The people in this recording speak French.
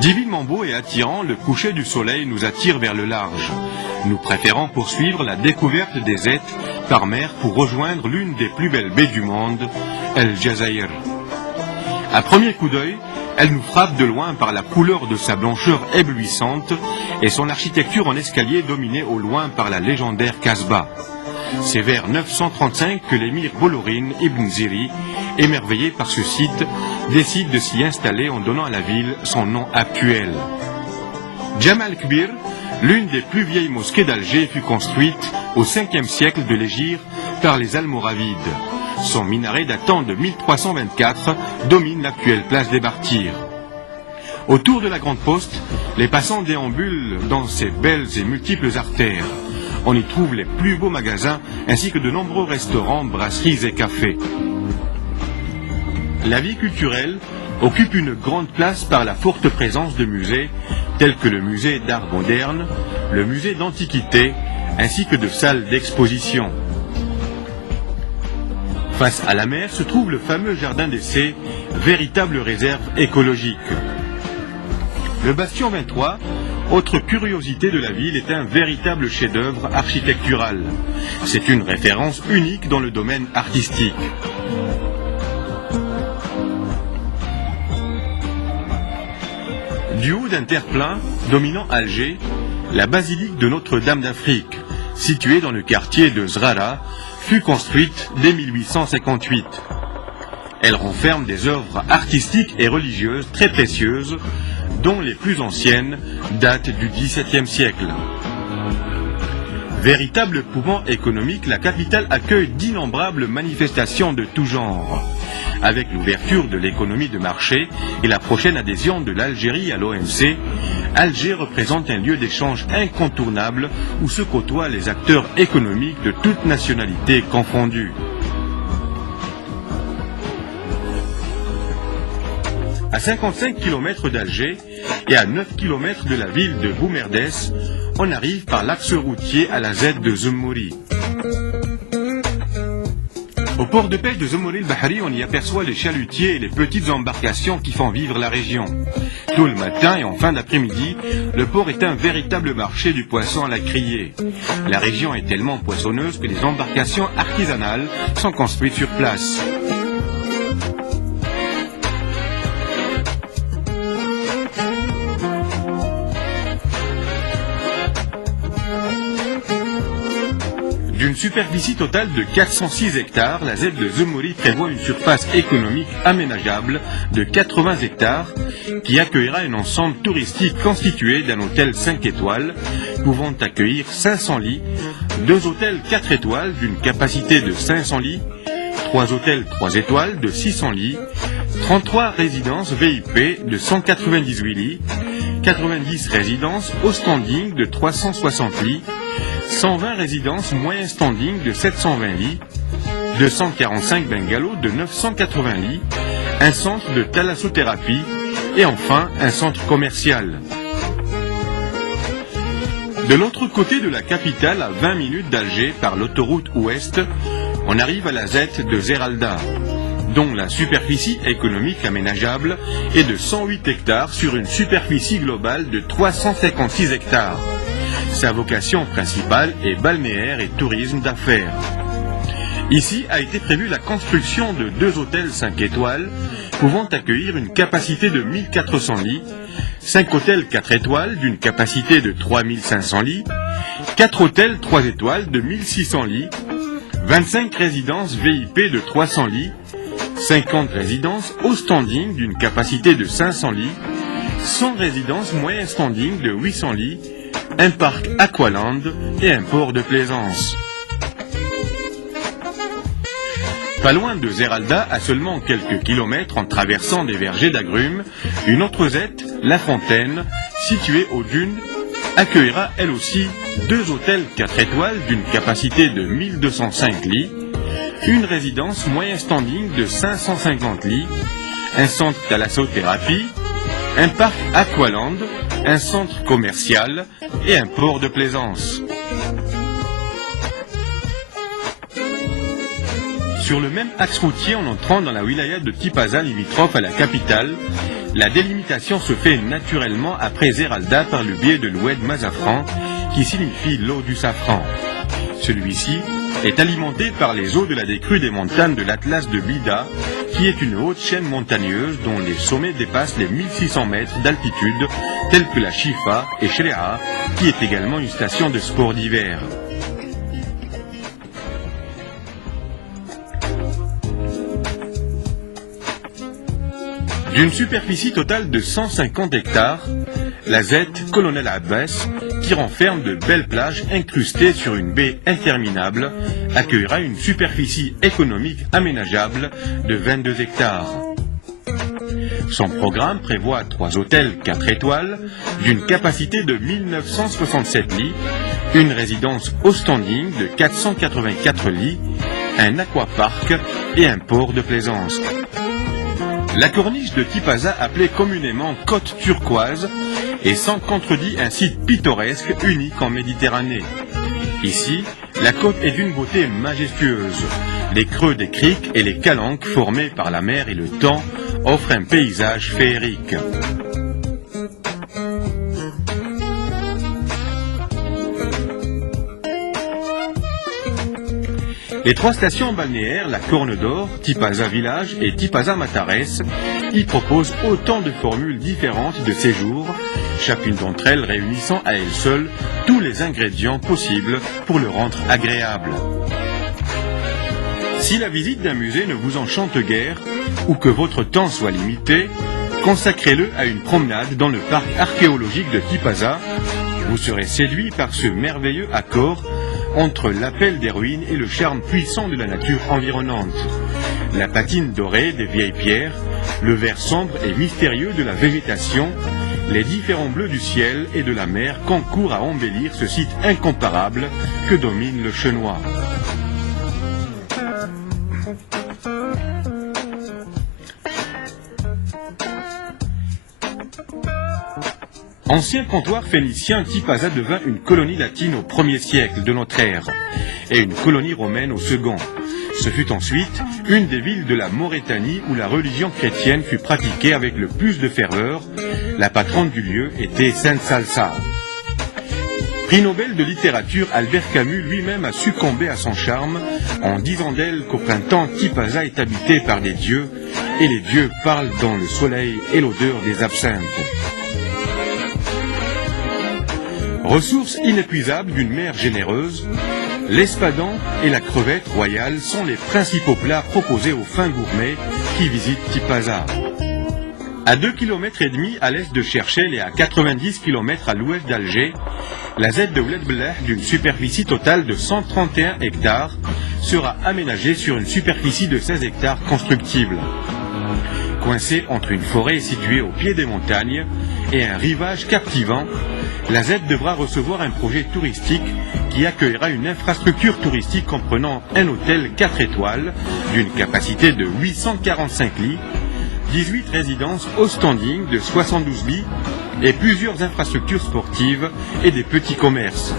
Divinement beau et attirant, le coucher du soleil nous attire vers le large. Nous préférons poursuivre la découverte des êtres par mer pour rejoindre l'une des plus belles baies du monde, El Jazair. À premier coup d'œil, elle nous frappe de loin par la couleur de sa blancheur éblouissante et son architecture en escalier dominée au loin par la légendaire Casbah. C'est vers 935 que l'émir Bolorin Ibn Ziri, émerveillé par ce site, décide de s'y installer en donnant à la ville son nom actuel. Jamal Kbir, l'une des plus vieilles mosquées d'Alger, fut construite au 5e siècle de l'Hégire par les Almoravides. Son minaret datant de 1324 domine l'actuelle place des Martyrs. Autour de la Grande Poste, les passants déambulent dans ces belles et multiples artères. On y trouve les plus beaux magasins ainsi que de nombreux restaurants, brasseries et cafés. La vie culturelle occupe une grande place par la forte présence de musées tels que le musée d'art moderne, le musée d'antiquité ainsi que de salles d'exposition. Face à la mer se trouve le fameux jardin d'essai, véritable réserve écologique. Le Bastion 23, autre curiosité de la ville, est un véritable chef-d'œuvre architectural. C'est une référence unique dans le domaine artistique. Du haut d'un terre-plein dominant Alger, la basilique de Notre-Dame d'Afrique, située dans le quartier de Zrara, fut construite dès 1858. Elle renferme des œuvres artistiques et religieuses très précieuses, dont les plus anciennes datent du XVIIe siècle. Véritable poumon économique, la capitale accueille d'innombrables manifestations de tout genre. Avec l'ouverture de l'économie de marché et la prochaine adhésion de l'Algérie à l'OMC, Alger représente un lieu d'échange incontournable où se côtoient les acteurs économiques de toutes nationalités confondues. À 55 km d'Alger et à 9 km de la ville de Boumerdes, on arrive par l'axe routier à la Z de Zemmouri. Au port de pêche de Zemmouri el-Bahri, on y aperçoit les chalutiers et les petites embarcations qui font vivre la région. Tôt le matin et en fin d'après-midi, le port est un véritable marché du poisson à la criée. La région est tellement poissonneuse que les embarcations artisanales sont construites sur place. D'une superficie totale de 406 hectares, la Z de Zemmouri prévoit une surface économique aménageable de 80 hectares qui accueillera un ensemble touristique constitué d'un hôtel 5 étoiles pouvant accueillir 500 lits, 2 hôtels 4 étoiles d'une capacité de 500 lits, 3 hôtels 3 étoiles de 600 lits, 33 résidences VIP de 198 lits, 90 résidences haut standing de 360 lits, 120 résidences moyen standing de 720 lits, 245 bungalows de 980 lits, un centre de thalassothérapie et enfin un centre commercial. De l'autre côté de la capitale, à 20 minutes d'Alger par l'autoroute ouest, on arrive à la Z de Zeralda, dont la superficie économique aménageable est de 108 hectares sur une superficie globale de 356 hectares. Sa vocation principale est balnéaire et tourisme d'affaires. Ici a été prévue la construction de 2 hôtels 5 étoiles pouvant accueillir une capacité de 1400 lits, 5 hôtels 4 étoiles d'une capacité de 3500 lits, 4 hôtels 3 étoiles de 1600 lits, 25 résidences VIP de 300 lits, 50 résidences haut standing d'une capacité de 500 lits, 100 résidences moyen standing de 800 lits, un parc Aqualand et un port de plaisance. Pas loin de Zeralda, à seulement quelques kilomètres en traversant des vergers d'agrumes, une autre Z, La Fontaine, située aux dunes, accueillera elle aussi 2 hôtels 4 étoiles d'une capacité de 1205 lits, une résidence moyen standing de 550 lits, un centre thalassothérapie, un parc Aqualand, un centre commercial et un port de plaisance. Sur le même axe routier, en entrant dans la wilaya de Tipaza, limitrophe à la capitale, La délimitation se fait naturellement après Zeralda par le biais de l'oued Mazafran, qui signifie l'eau du safran. Celui-ci est alimenté par les eaux de la décrue des montagnes de l'Atlas de Bida, qui est une haute chaîne montagneuse dont les sommets dépassent les 1600 mètres d'altitude, tels que la Chifa et Shreha, qui est également une station de sport d'hiver. D'une superficie totale de 150 hectares, la zette Colonel Abbas, qui renferme de belles plages incrustées sur une baie interminable, accueillera une superficie économique aménageable de 22 hectares. Son programme prévoit 3 hôtels 4 étoiles, d'une capacité de 1967 lits, une résidence au standing de 484 lits, un aquapark et un port de plaisance. La corniche de Tipaza, appelée communément Côte Turquoise, est sans contredit un site pittoresque unique en Méditerranée. Ici, la côte est d'une beauté majestueuse. Les creux des criques et les calanques formés par la mer et le temps offrent un paysage féerique. Les 3 stations balnéaires, la Corne d'Or, Tipaza Village et Tipaza Matares, y proposent autant de formules différentes de séjour, chacune d'entre elles réunissant à elle seule tous les ingrédients possibles pour le rendre agréable. Si la visite d'un musée ne vous enchante guère, ou que votre temps soit limité, consacrez-le à une promenade dans le parc archéologique de Tipaza. Vous serez séduit par ce merveilleux accord entre l'appel des ruines et le charme puissant de la nature environnante. La patine dorée des vieilles pierres, le vert sombre et mystérieux de la végétation, les différents bleus du ciel et de la mer concourent à embellir ce site incomparable que domine le Chenois. Ancien comptoir phénicien, Tipaza devint une colonie latine au 1er siècle de notre ère et une colonie romaine au 2e. Ce fut ensuite une des villes de la Maurétanie où la religion chrétienne fut pratiquée avec le plus de ferveur. La patronne du lieu était Sainte Salsa. Prix Nobel de littérature, Albert Camus lui-même a succombé à son charme en disant d'elle qu'au printemps, Tipaza est habitée par des dieux et les dieux parlent dans le soleil et l'odeur des absinthes. Ressources inépuisables d'une mer généreuse, l'espadon et la crevette royale sont les principaux plats proposés aux fins gourmets qui visitent Tipaza. À 2,5 km à l'est de Cherchel et à 90 km à l'ouest d'Alger, la zette de Ouled Bellah, d'une superficie totale de 131 hectares, sera aménagée sur une superficie de 16 hectares constructibles. Coincée entre une forêt située au pied des montagnes et un rivage captivant, la zette devra recevoir un projet touristique qui accueillera une infrastructure touristique comprenant un hôtel 4 étoiles d'une capacité de 845 lits, 18 résidences au standing de 72 lits et plusieurs infrastructures sportives et des petits commerces.